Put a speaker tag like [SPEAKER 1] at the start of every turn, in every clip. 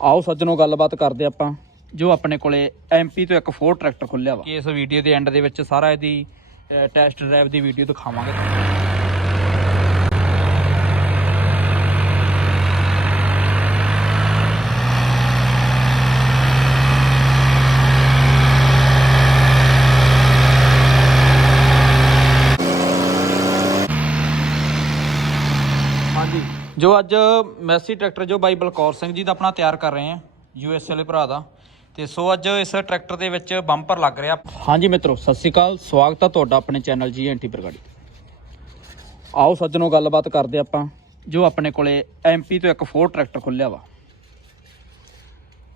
[SPEAKER 1] ਆਓ ਸੱਜਣੋ ਗੱਲਬਾਤ ਕਰਦੇ ਆਪਾਂ। ਜੋ ਆਪਣੇ ਕੋਲੇ ਐਮਪੀ ਤੋਂ ਇੱਕ ਫੋਰ ਟਰੈਕਟਰ ਖੁੱਲਿਆ ਵਾ। ਇਸ ਵੀਡੀਓ ਦੇ ਐਂਡ ਦੇ ਵਿੱਚ ਸਾਰਾ ਇਹਦੀ ਟੈਸਟ ਡਰਾਈਵ ਦੀ ਵੀਡੀਓ ਦਿਖਾਵਾਂਗੇ ਹਾਂਜੀ ਜੋ ਅੱਜ ਮੈਸੀ ਟਰੈਕਟਰ ਜੋ ਬਾਈ ਬਲਕੌਰ ਸਿੰਘ ਜੀ ਦਾ ਆਪਣਾ ਤਿਆਰ ਕਰ ਰਹੇ ਆ ਯੂਐਸ ਵਾਲੇ ਭਰਾ ਦਾ। ਤੇ ਸੋ ਅੱਜ ਇਸ ਟਰੈਕਟਰ ਦੇ ਵਿੱਚ ਬੰਪਰ ਲੱਗ ਰਿਹਾ। ਹਾਂਜੀ ਮਿੱਤਰੋ, ਸਤਿ ਸ਼੍ਰੀ ਅਕਾਲ। ਸਵਾਗਤ ਆ ਤੁਹਾਡਾ ਆਪਣੇ ਚੈਨਲ ਜੀ ਐਂਟੀ ਪ੍ਰਗਾੜੀ ਆਓ ਸੱਜਣੋ, ਗੱਲਬਾਤ ਕਰਦੇ ਆਪਾਂ, ਜੋ ਆਪਣੇ ਕੋਲੇ ਐਮਪੀ ਤੋਂ ਇੱਕ ਫੋਰ ਟਰੈਕਟਰ ਖੁੱਲਿਆ ਵਾ।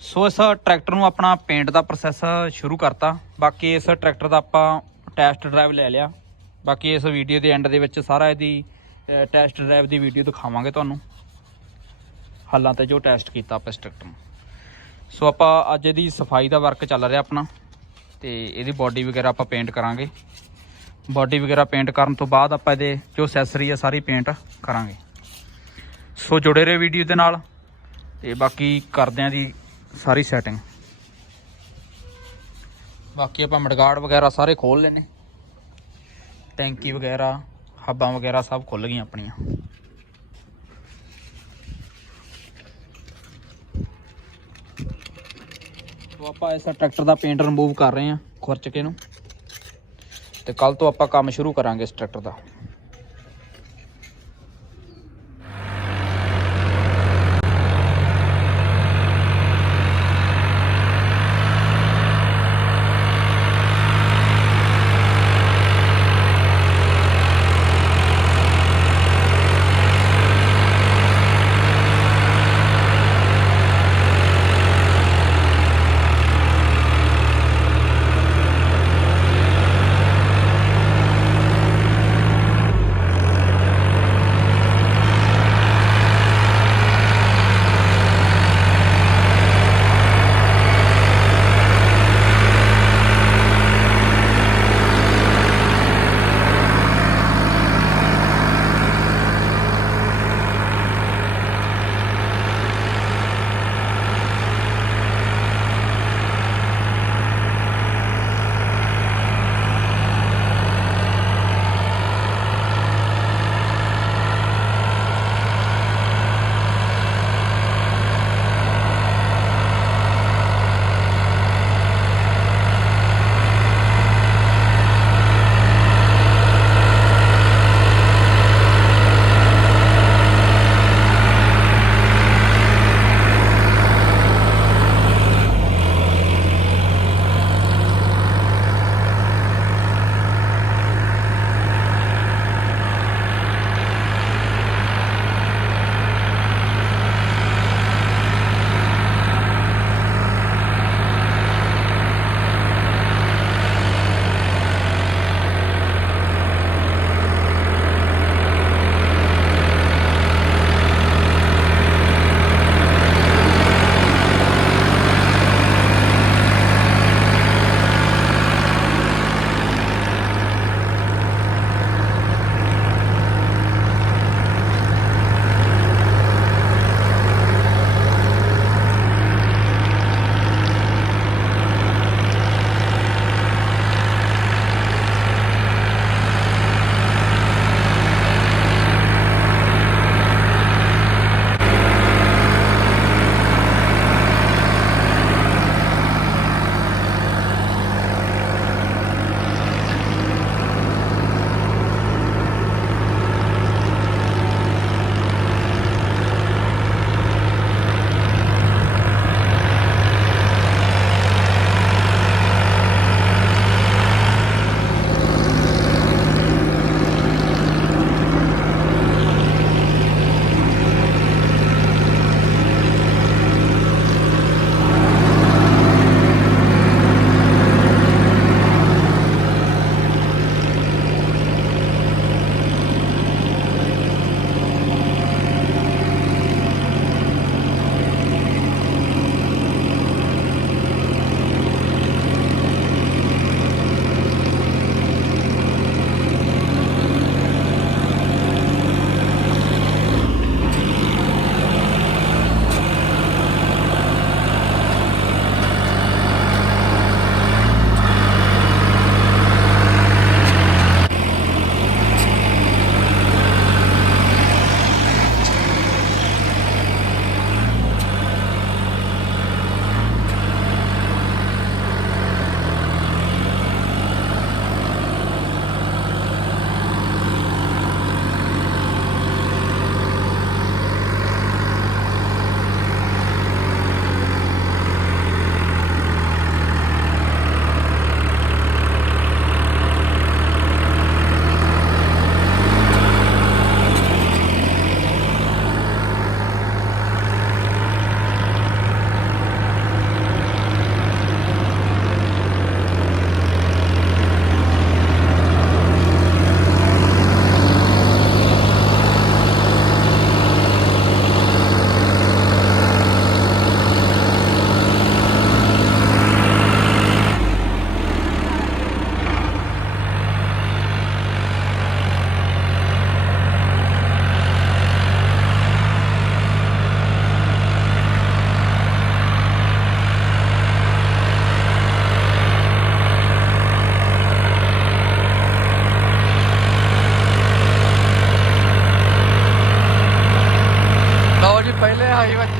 [SPEAKER 1] ਸੋ ਇਸ ਟਰੈਕਟਰ ਨੂੰ ਆਪਣਾ ਪੇਂਟ ਦਾ ਪ੍ਰੋਸੈਸ ਸ਼ੁਰੂ ਕਰਤਾ। ਬਾਕੀ ਇਸ ਟਰੈਕਟਰ ਦਾ ਆਪਾਂ ਟੈਸਟ ਡਰਾਈਵ ਲੈ ਲਿਆ। ਬਾਕੀ ਇਸ ਵੀਡੀਓ ਦੇ ਐਂਡ ਦੇ ਵਿੱਚ ਸਾਰਾ ਇਹਦੀ ਟੈਸਟ ਡਰਾਈਵ ਦੀ ਵੀਡੀਓ ਦਿਖਾਵਾਂਗੇ ਤੁਹਾਨੂੰ। ਹਾਲਾਂ ਤੇ ਜੋ ਟੈਸਟ ਕੀਤਾ ਆਪਾਂ ਇਸ ਟਰੈਕਟਰ ਨੂੰ। ਸੋ ਆਪਾਂ ਅੱਜ ਇਹਦੀ ਸਫ਼ਾਈ ਦਾ ਵਰਕ ਚੱਲ ਰਿਹਾ ਆਪਣਾ। ਤੇ ਇਹਦੀ ਬਾਡੀ ਵਗੈਰਾ ਆਪਾਂ ਪੇਂਟ ਕਰਾਂਗੇ। ਬਾਡੀ ਵਗੈਰਾ ਪੇਂਟ ਕਰਨ ਤੋਂ ਬਾਅਦ ਆਪਾਂ ਇਹਦੇ ਜੋ ਅਸੈਸਰੀ ਆ, ਸਾਰੀ ਪੇਂਟ ਕਰਾਂਗੇ। ਸੋ ਜੁੜੇ ਰਹੋ ਵੀਡੀਓ ਦੇ ਨਾਲ। ਤੇ ਬਾਕੀ ਕਰਦੇ ਆਂ ਦੀ ਸਾਰੀ ਸੈਟਿੰਗ ਬਾਕੀ ਆਪਾਂ ਮੜਗਾੜ ਵਗੈਰਾ ਸਾਰੇ ਖੋਲ ਲੈਨੇ ਟੈਂਕੀ ਵਗੈਰਾ। ਹੱਬਾਂ ਵਗੈਰਾ ਸਭ ਖੁੱਲ ਗਈਆਂ ਆਪਣੀਆਂ। ਤੋਂ ਆਪਾਂ ਇਸ ਟਰੈਕਟਰ ਦਾ ਪੇਂਟ ਰਿਮੂਵ ਕਰ ਰਹੇ ਹਾਂ ਖੁਰਚ ਕੇ ਨੂੰ। ਤੇ ਕੱਲ ਤੋਂ ਆਪਾਂ ਕੰਮ ਸ਼ੁਰੂ ਕਰਾਂਗੇ ਇਸ ਟਰੈਕਟਰ ਦਾ।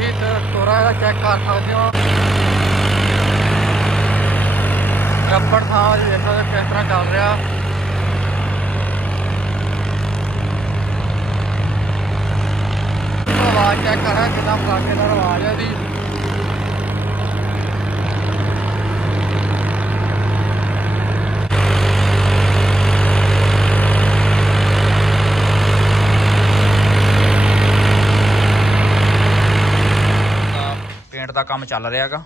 [SPEAKER 2] ਰਿਹਾ ਹੈ ਚੈੱਕ ਕਰ ਸਕਦੇ ਹੋ। ਰੱਬੜ ਥਾਂ ਜੀ ਦੇਖੋ ਕਿ ਕਿਸ ਤਰ੍ਹਾਂ ਚੱਲ ਰਿਹਾ। ਆਵਾਜ਼ ਚੈੱਕ ਕਰ ਰਿਹਾ, ਕਿੰਨਾ ਫਲਾਕੇ ਫਲਾਕੇਦਾਰ ਆਵਾਜ਼ ਹੈ ਦੀ
[SPEAKER 1] ਪੇਂਟ ਦਾ ਕੰਮ ਚੱਲ ਰਿਹਾ ਹੈਗਾ।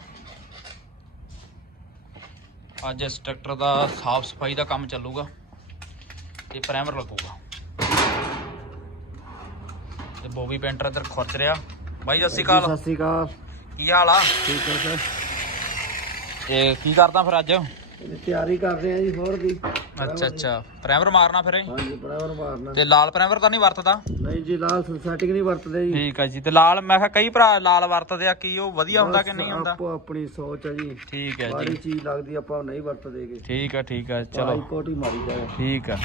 [SPEAKER 1] ਅੱਜ ਇਸ ਟਰੈਕਟਰ ਦਾ ਸਾਫ਼ ਸਫ਼ਾਈ ਦਾ ਕੰਮ ਚੱਲੂਗਾ ਤੇ ਪ੍ਰਾਈਮਰ ਲੱਗੂਗਾ। ਤੇ ਬੋਬੀ ਪੇਂਟਰ ਇੱਧਰ ਖੁਰਚ ਰਿਹਾ। ਬਾਈ ਸਤਿ ਸ਼੍ਰੀ ਅਕਾਲ।
[SPEAKER 2] ਸਤਿ ਸ਼੍ਰੀ ਅਕਾਲ।
[SPEAKER 1] ਕੀ ਹਾਲ ਆ?
[SPEAKER 2] ਠੀਕ ਹੈ ਸਰ।
[SPEAKER 1] ਇਹ ਕੀ ਕਰਦਾ ਫਿਰ ਅੱਜ?
[SPEAKER 2] ਤਿਆਰੀ ਕਰ ਰਹੇ ਆ ਜੀ ਹੋਰ ਦੀ
[SPEAKER 1] ਅੱਛਾ ਅੱਛਾ। ਪ੍ਰਾਈਮਰ ਮਾਰਨਾ ਫਿਰ ਇਹ?
[SPEAKER 2] ਹਾਂਜੀ ਬਰਾਬਰ ਮਾਰਨਾ।
[SPEAKER 1] ਤੇ ਲਾਲ ਪ੍ਰਾਈਮਰ ਤਾਂ ਨਹੀਂ ਵਰਤਦਾ?
[SPEAKER 2] ਨਹੀਂ ਜੀ ਲਾਲ ਸੈਟਿੰਗ ਨਹੀਂ ਵਰਤਦੇ ਜੀ।
[SPEAKER 1] ਠੀਕ ਆ ਜੀ ਤੇ ਲਾਲ ਮੈਂ ਕਿਹਾ ਕਈ ਭਰਾ ਲਾਲ ਵਰਤਦੇ ਆ ਕੀ ਉਹ ਵਧੀਆ ਹੁੰਦਾ ਕਿ ਨਹੀਂ ਹੁੰਦਾ?
[SPEAKER 2] ਆਪੋ ਆਪਣੀ ਸੋਚ ਹੈ ਜੀ।
[SPEAKER 1] ਠੀਕ ਹੈ
[SPEAKER 2] ਮਾੜੀ
[SPEAKER 1] ਜੀ
[SPEAKER 2] ਚੀਜ਼ ਲੱਗਦੀ ਆਪਾਂ ਨਹੀਂ ਵਰਤਦੇਗੇ
[SPEAKER 1] ਠੀਕ ਆ ਠੀਕ ਆ
[SPEAKER 2] ਚਲੋ।
[SPEAKER 1] ਚਲੋ
[SPEAKER 2] ਕੋਟੀ ਮਾਰੀ ਜਾਏ
[SPEAKER 1] ਠੀਕ ਆ।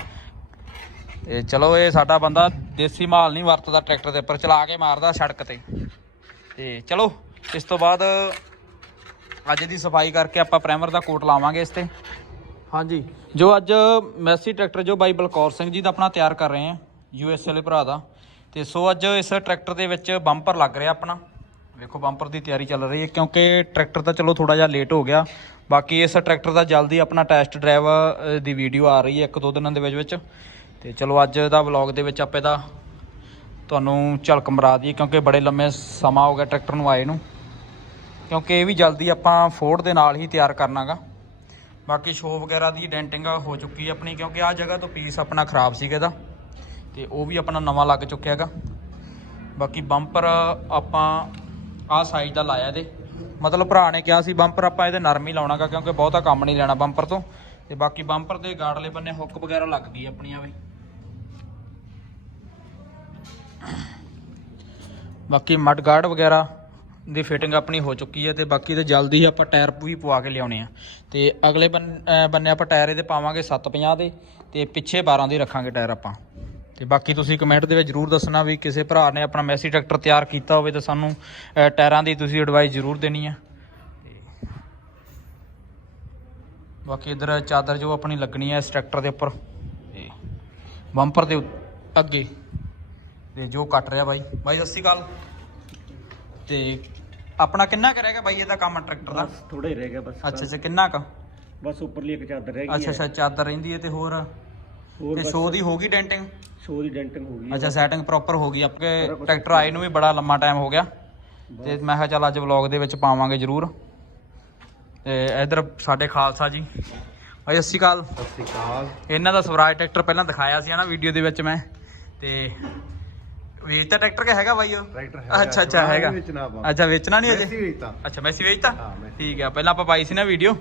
[SPEAKER 1] ਤੇ ਚਲੋ ਇਹ ਸਾਡਾ ਬੰਦਾ ਦੇਸੀ ਮਾਲ ਨਹੀਂ ਵਰਤਦਾ ਟਰੈਕਟਰ ਦੇ ਉੱਪਰ ਚਲਾ ਕੇ ਮਾਰਦਾ ਸੜਕ ਤੇ। ਤੇ ਚਲੋ ਇਸ ਤੋਂ ਬਾਅਦ ਅੱਜ ਦੀ ਸਫ਼ਾਈ ਕਰਕੇ ਆਪਾਂ ਪ੍ਰਾਈਮਰ ਦਾ ਕੋਟ ਲਾਵਾਂਗੇ ਇਸ ਤੇ।
[SPEAKER 2] ਹਾਂਜੀ।
[SPEAKER 1] ਜੋ ਅੱਜ ਮੈਸੀ ਟਰੈਕਟਰ, ਜੋ ਬਾਈ ਬਲਕੌਰ ਸਿੰਘ ਜੀ ਦਾ ਆਪਣਾ ਤਿਆਰ ਕਰ ਰਹੇ ਆ ਯੂਐਸ ਵਾਲੇ ਭਰਾ ਦਾ। ਤੇ ਸੋ ਅੱਜ ਇਸ ਟਰੈਕਟਰ ਦੇ ਵਿੱਚ ਬੰਪਰ ਲੱਗ ਰਿਹਾ ਆਪਣਾ। ਵੇਖੋ, ਬੰਪਰ ਦੀ ਤਿਆਰੀ ਚੱਲ ਰਹੀ ਹੈ, ਕਿਉਂਕਿ ਟਰੈਕਟਰ ਤਾਂ ਚਲੋ ਥੋੜਾ ਜਿਹਾ ਲੇਟ ਹੋ ਗਿਆ। ਬਾਕੀ ਇਸ ਟਰੈਕਟਰ ਦਾ ਜਲਦੀ ਆਪਣਾ ਟੈਸਟ ਡਰਾਈਵ ਦੀ ਵੀਡੀਓ ਆ ਰਹੀ ਹੈ ਇੱਕ ਦੋ ਦਿਨਾਂ ਦੇ ਵਿੱਚ ਵਿੱਚ। ਤੇ ਚਲੋ ਅੱਜ ਦਾ ਵਲੌਗ ਦੇ ਵਿੱਚ ਆਪੇ ਦਾ ਤੁਹਾਨੂੰ ਝਲਕ ਮਰਾ ਦਈਏ, ਕਿਉਂਕਿ ਬੜੇ ਲੰਮੇ ਸਮਾਂ ਹੋ ਗਿਆ ਟਰੈਕਟਰ ਨੂੰ ਆਏ ਨੂੰ। ਕਿਉਂਕਿ ਇਹ ਵੀ ਜਲਦੀ ਆਪਾਂ ਫੋਰਡ ਦੇ ਨਾਲ ਹੀ ਤਿਆਰ ਕਰਨਾਗਾ। ਬਾਕੀ ਸ਼ੋ ਵਗੈਰਾ ਦੀ ਡੈਂਟਿੰਗ ਹੋ ਚੁੱਕੀ ਹੈ ਆਪਣੀ, ਕਿਉਂਕਿ ਆ ਜਗ੍ਹਾ ਤੋਂ ਪੀਸ ਆਪਣਾ ਖਰਾਬ ਸੀਗਾ ਇਹਦਾ। ਤੇ ਉਹ ਵੀ ਆਪਣਾ ਨਵਾਂ ਲੱਗ ਚੁੱਕਿਆ ਹੈਗਾ। ਬਾਕੀ ਬੰਪਰ ਆਪਾਂ ਆਹ ਸਾਈਜ਼ ਦਾ ਲਾਇਆ ਇਹਦੇ। ਮਤਲਬ ਭਰਾ ਨੇ ਕਿਹਾ ਸੀ ਬੰਪਰ ਆਪਾਂ ਇਹਦੇ ਨਰਮ ਹੀ ਲਾਉਣਾਗਾ ਕਿਉਂਕਿ ਬਹੁਤਾ ਕੰਮ ਨਹੀਂ ਲੈਣਾ ਬੰਪਰ ਤੋਂ। ਤੇ ਬਾਕੀ ਬੰਪਰ ਦੇ ਗਾੜਲੇ ਬੰਨੇ ਹੁੱਕ ਵਗੈਰਾ ਲੱਗ ਗਈ ਆਪਣੀ ਆਵੇ ਬਾਕੀ ਮਡ ਗਾਰਡ ਵਗੈਰਾ ਦੀ ਫਿਟਿੰਗ ਆਪਣੀ ਹੋ ਚੁੱਕੀ ਹੈ ਤੇ ਬਾਕੀ ਤੇ ਜਲਦੀ ਹੀ ਆਪਾਂ ਟਾਇਰ ਵੀ ਪਵਾ ਕੇ ਲਿਆਉਣੇ ਆ। ਤੇ ਅਗਲੇ ਬੰਨ- ਬੰਨੇ ਆਪਾਂ ਟਾਇਰ ਇਹਦੇ ਪਾਵਾਂਗੇ 750 ਦੇ ਤੇ ਪਿੱਛੇ 12 ਦੇ ਰੱਖਾਂਗੇ ਟਾਇਰ ਆਪਾਂ। ਤੇ ਬਾਕੀ ਤੁਸੀਂ ਕਮੈਂਟ ਦੇ ਵਿੱਚ ਜਰੂਰ ਦੱਸਣਾ ਵੀ ਕਿਸੇ ਭਰਾ ਨੇ ਆਪਣਾ ਮੈਸੀ ਟਰੈਕਟਰ ਤਿਆਰ ਕੀਤਾ ਹੋਵੇ ਤਾਂ ਸਾਨੂੰ ਟਾਇਰਾਂ ਦੀ ਤੁਸੀਂ ਐਡਵਾਈਸ ਜਰੂਰ ਦੇਣੀ ਆ। ਤੇ ਬਾਕੀ ਇਧਰ ਚਾਦਰ ਜੋ ਆਪਣੀ ਲੱਗਣੀ ਹੈ ਇਸ ਟਰੈਕਟਰ ਦੇ ਉੱਪਰ, ਤੇ ਬੰਪਰ ਦੇ ਉੱ- ਅੱਗੇ, ਤੇ ਜੋ ਕੱਟ ਰਿਹਾ ਬਾਈ। ਬਾਈ, ਸਤਿ ਸ਼੍ਰੀ ਅਕਾਲ। ਤੇ ਆਪਣਾ ਕਿੰਨਾ ਕੁ ਰਹਿ ਗਿਆ ਬਾਈ ਇਹਦਾ ਕੰਮ ਟਰੈਕਟਰ ਦਾ?
[SPEAKER 2] ਬਸ ਥੋੜਾ ਹੀ ਰਹਿ ਗਿਆ ਬਸ।
[SPEAKER 1] ਅੱਛਾ ਅੱਛਾ ਕਿੰਨਾ ਕੁ?
[SPEAKER 2] ਬਸ ਉੱਪਰਲੀ ਇੱਕ ਚਾਦਰ ਰਹਿ ਗਈ
[SPEAKER 1] ਅੱਛਾ ਅੱਛਾ ਚਾਦਰ ਰਹਿੰਦੀ ਹੈ ਤੇ ਹੋਰ?
[SPEAKER 2] ਬਸ
[SPEAKER 1] ਸ਼ੋ ਦੀ ਹੋ ਗਈ ਡੈਂਟਿੰਗ
[SPEAKER 2] ਸ਼ੋ ਦੀ ਡੈਂਟਿੰਗ ਹੋ ਗਈ
[SPEAKER 1] ਅੱਛਾ ਸੈਟਿੰਗ ਪ੍ਰੋਪਰ ਹੋ ਗਈ। ਆਪਕੇ ਟਰੈਕਟਰ ਆਏ ਨੂੰ ਵੀ ਬੜਾ ਲੰਮਾ ਟਾਈਮ ਹੋ ਗਿਆ। ਤੇ ਮੈਂ ਕਿਹਾ ਚੱਲ ਅੱਜ ਵਲੌਗ ਦੇ ਵਿੱਚ ਪਾਵਾਂਗੇ ਜਰੂਰ। ਤੇ ਇਧਰ ਸਾਡੇ ਖਾਲਸਾ ਜੀ। ਬਾਈ ਸਤਿ ਸ਼੍ਰੀ ਅਕਾਲ।
[SPEAKER 2] ਸਤਿ ਸ਼੍ਰੀ ਅਕਾਲ।
[SPEAKER 1] ਇਹਨਾਂ ਦਾ ਸਵਰਾਜ ਟਰੈਕਟਰ ਪਹਿਲਾਂ ਦਿਖਾਇਆ ਸੀ ਨਾ ਵੀਡੀਓ ਦੇ ਵਿੱਚ ਮੈਂ। ਤੇ ਵੇਚਤਾ ਟਰੈਕਟਰ ਕਿ ਹੈਗਾ ਬਾਈ ਉਹ?
[SPEAKER 2] ਟਰੈਕਟਰ
[SPEAKER 1] ਅੱਛਾ ਅੱਛਾ ਹੈਗਾ।
[SPEAKER 2] ਵੇਚਣਾ ਆਪਾਂ।
[SPEAKER 1] ਅੱਛਾ ਵੇਚਣਾ ਨਹੀਂ ਅਜੇ
[SPEAKER 2] ਵੇਚਤਾ।
[SPEAKER 1] ਅੱਛਾ ਮੈਸੀ ਵੇਚਤਾ?
[SPEAKER 2] ਹਾਂ, ਮੈਸੀ।
[SPEAKER 1] ਠੀਕ ਹੈ ਪਹਿਲਾਂ ਆਪਾਂ ਪਾਈ ਸੀ ਨਾ ਵੀਡੀਓ।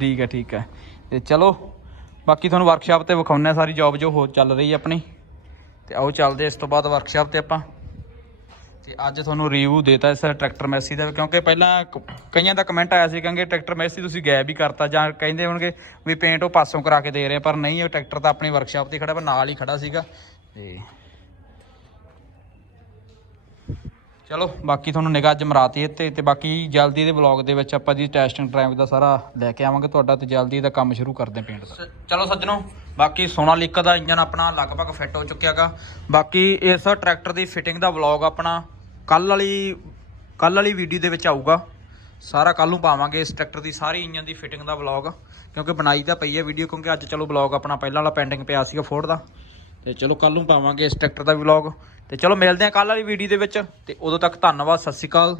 [SPEAKER 1] ਠੀਕ ਹੈ ਠੀਕ ਹੈ ਤੇ ਚਲੋ ਬਾਕੀ ਤੁਹਾਨੂੰ ਵਰਕਸ਼ਾਪ ਤੇ ਵਿਖਾਉਂਦੇ ਹਾਂ ਸਾਰੀ ਜੌਬ ਜੋ ਹੋ ਚੱਲ ਰਹੀ ਹੈ ਆਪਣੀ। ਤੇ ਆਓ ਚੱਲਦੇ ਇਸ ਤੋਂ ਬਾਅਦ ਵਰਕਸ਼ਾਪ ਤੇ ਆਪਾਂ। ਤੇ ਅੱਜ ਤੁਹਾਨੂੰ ਰਿਵਿਊ ਦੇਤਾ ਇਸ ਟਰੈਕਟਰ ਮੈਸੀ ਦਾ ਕਿਉਂਕਿ ਪਹਿਲਾਂ ਕਈਆਂ ਦਾ ਕਮੈਂਟ ਆਇਆ ਸੀ ਕਹਿੰਗੇ ਟਰੈਕਟਰ ਮੈਸੀ ਤੁਸੀਂ ਗਾਇਬ ਹੀ ਕਰਤਾ ਜਾਂ ਕਹਿੰਦੇ ਹੋਣਗੇ ਵੀ ਪੇਂਟ ਉਹ ਪਾਸੋਂ ਕਰਾ ਕੇ ਦੇ ਰਹੇ ਆ, ਪਰ ਨਹੀਂ ਉਹ ਟਰੈਕਟਰ ਤਾਂ ਆਪਣੀ ਵਰਕਸ਼ਾਪ ਤੇ ਖੜਾ ਪਰ ਨਾਲ ਹੀ ਖੜਾ ਸੀਗਾ। ਤੇ ਚਲੋ, ਬਾਕੀ ਤੁਹਾਨੂੰ ਨਿਗਾਹ ਅੱਜ ਮਰਾਤੀ ਇੱਥੇ ਤੇ ਬਾਕੀ ਜਲਦੀ ਦੇ ਵਲੌਗ ਦੇ ਵਿੱਚ ਆਪਾਂ ਜੀ ਟੈਸਟਿੰਗ ਡਰਾਈਵ ਦਾ ਸਾਰਾ ਲੈ ਕੇ ਆਵਾਂਗੇ ਤੁਹਾਡਾ ਤੇ ਜਲਦੀ ਦਾ ਕੰਮ ਸ਼ੁਰੂ ਕਰਦੇ ਹਾਂ ਪੇਂਟ ਦਾ। ਚਲੋ ਸੱਜਣੋ, ਬਾਕੀ ਸੋਨਾਲੀਕਾ ਦਾ ਇੰਜਨ ਆਪਣਾ ਲਗਭਗ ਫਿੱਟ ਹੋ ਚੁੱਕਿਆਗਾ ਬਾਕੀ ਇਸ ਟਰੈਕਟਰ ਦੀ ਫਿਟਿੰਗ ਦਾ ਵਲੌਗ ਆਪਣਾ ਕੱਲ ਵਾਲੀ ਕੱਲ ਵਾਲੀ ਵੀਡੀਓ ਦੇ ਵਿੱਚ ਆਊਗਾ। ਸਾਰਾ ਕੱਲ ਨੂੰ ਪਾਵਾਂਗੇ ਇਸ ਟਰੈਕਟਰ ਦੀ ਸਾਰੀ ਇੰਜਨ ਦੀ ਫਿਟਿੰਗ ਦਾ ਵਲੌਗ। ਕਿਉਂਕਿ ਬਣਾਈ ਤਾਂ ਪਈ ਹੈ ਵੀਡੀਓ ਕਿਉਂਕਿ ਅੱਜ ਚਲੋ ਵਲੌਗ ਆਪਣਾ ਪਹਿਲਾਂ ਵਾਲਾ ਪੈਂਡਿੰਗ ਪਿਆ ਸੀਗਾ ਫੋਰਡ ਦਾ। ਤੇ ਚਲੋ ਕੱਲ ਨੂੰ ਪਾਵਾਂਗੇ ਇਸ ਟਰੈਕਟਰ ਦਾ ਵਲੌਗ ਤੇ ਚਲੋ ਮਿਲਦੇ ਹਾਂ ਕੱਲ ਵਾਲੀ ਵੀਡੀਓ ਦੇ ਵਿੱਚ। ਤੇ ਉਦੋਂ ਤੱਕ ਧੰਨਵਾਦ, ਸਤਿ ਸ਼੍ਰੀ ਅਕਾਲ।